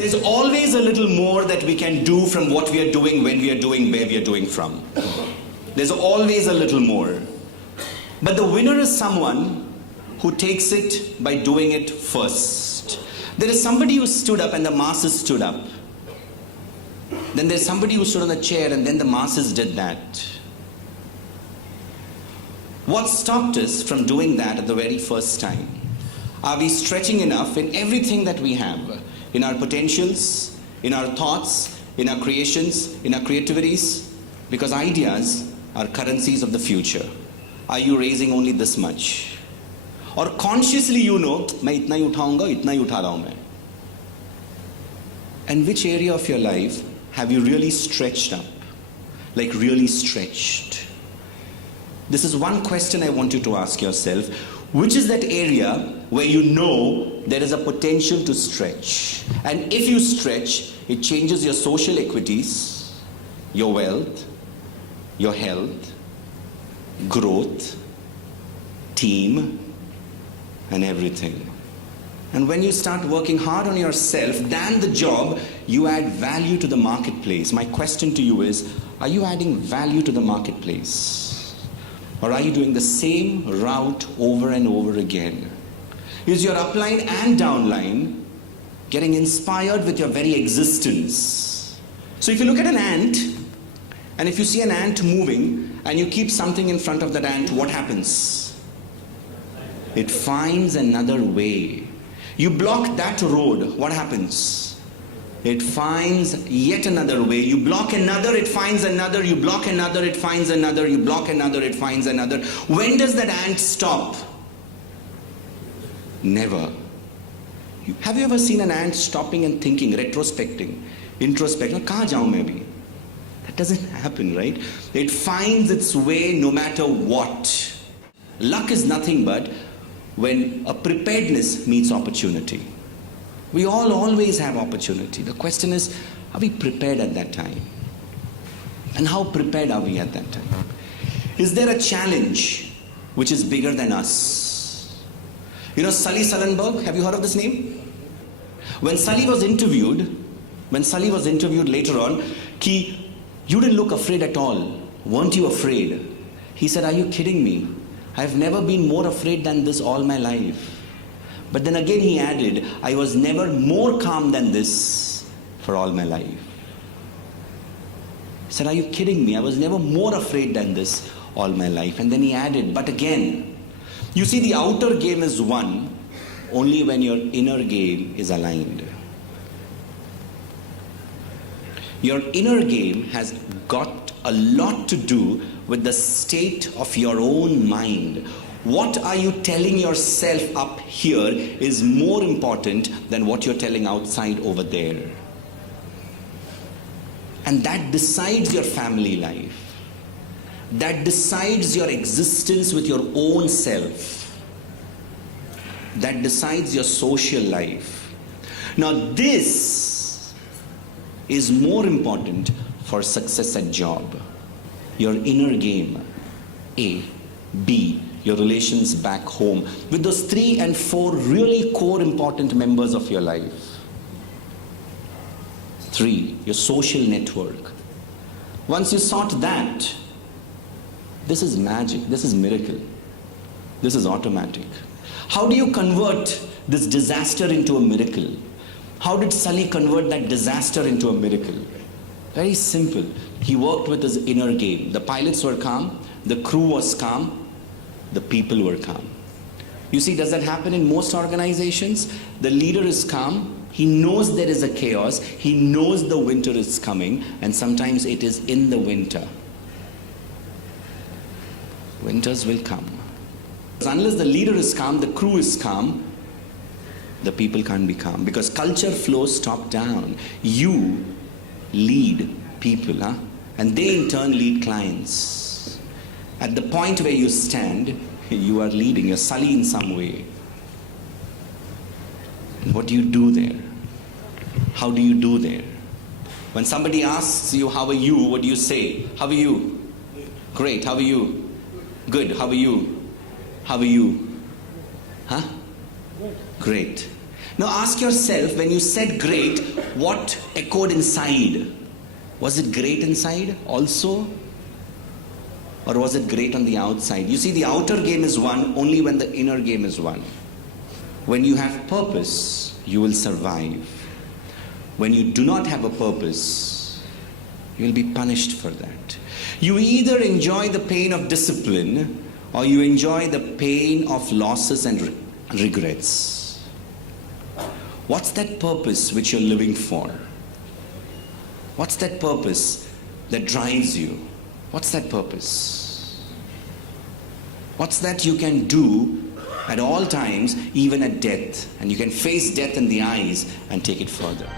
There's always a little more that we can do from what we are doing, when we are doing, where we are doing from. There's always a little more. But the winner is someone who takes it by doing it first. There is somebody who stood up and the masses stood up. Then there's somebody who stood on the chair and then the masses did that. What stopped us from doing that at the very first time? Are we stretching enough in everything that we have? In our potentials, in our thoughts, in our creations, in our creativities? Because ideas are currencies of the future. Are you raising only this much? Or consciously you know, मैं इतना ही उठाऊंगा, इतना ही उठा रहा हूं मैं. And which area of your life have you really stretched up? Like really stretched? This is one question I want you to ask yourself. Which is that area where you know there is a potential to stretch? And if you stretch, it changes your social equities, your wealth, your health, growth, team, and everything. And when you start working hard on yourself than the job, you add value to the marketplace. My question to you is, are you adding value to the marketplace? Or are you doing the same route over and over again? Is your upline and downline getting inspired with your very existence? So if you look at an ant, and if you see an ant moving, and you keep something in front of that ant, what happens? It finds another way. You block that road, what happens? It finds yet another way. You block another, it finds another. You block another, it finds another. You block another, it finds another. When does that ant stop? Never. Have you ever seen an ant stopping and thinking, retrospecting, introspecting? Kahan jaun main abhi? That doesn't happen, right? It finds its way no matter what. Luck is nothing but when a preparedness meets opportunity. We all always have opportunity. The question is, are we prepared at that time? And how prepared are we at that time? Is there a challenge which is bigger than us? You know Sully Sullenberg, have you heard of this name? When Sully was interviewed later on, you didn't look afraid at all. Weren't you afraid? He said, are you kidding me? I've never been more afraid than this all my life. But then again he added, I was never more calm than this for all my life. He said, are you kidding me? I was never more afraid than this all my life. And then he added, but again, you see, the outer game is won only when your inner game is aligned. Your inner game has got a lot to do with the state of your own mind. What are you telling yourself up here is more important than what you're telling outside over there. And that decides your family life. That decides your existence with your own self. That decides your social life. Now this is more important for success at job. Your inner game, A. B. Your relations back home with those 3 and 4 really core important members of your life. 3, your social network. Once you sort that, this is magic, this is miracle, this is automatic. How do you convert this disaster into a miracle? How did Sully convert that disaster into a miracle? Very simple. He worked with his inner game. The pilots were calm, the crew was calm, the people were calm. You see, does that happen in most organizations? The leader is calm. He knows there is a chaos. He knows the winter is coming, and sometimes it is in the winter. Winters will come. Unless the leader is calm, the crew is calm, the people can't be calm. Because culture flows top down. You lead people, and they in turn lead clients. At the point where you stand, you are leading, you're Sully in some way. And what do you do there? How do you do there? When somebody asks you, how are you? What do you say? How are you? Great, how are you? Good, how are you? How are you? Huh? Great. Now ask yourself, when you said great, what echoed inside? Was it great inside also? Or was it great on the outside? You see, the outer game is won only when the inner game is won. When you have purpose, you will survive. When you do not have a purpose, you will be punished for that. You either enjoy the pain of discipline or you enjoy the pain of losses and regrets. What's that purpose which you're living for? What's that purpose that drives you? What's that purpose? What's that you can do at all times, even at death? And you can face death in the eyes and take it further.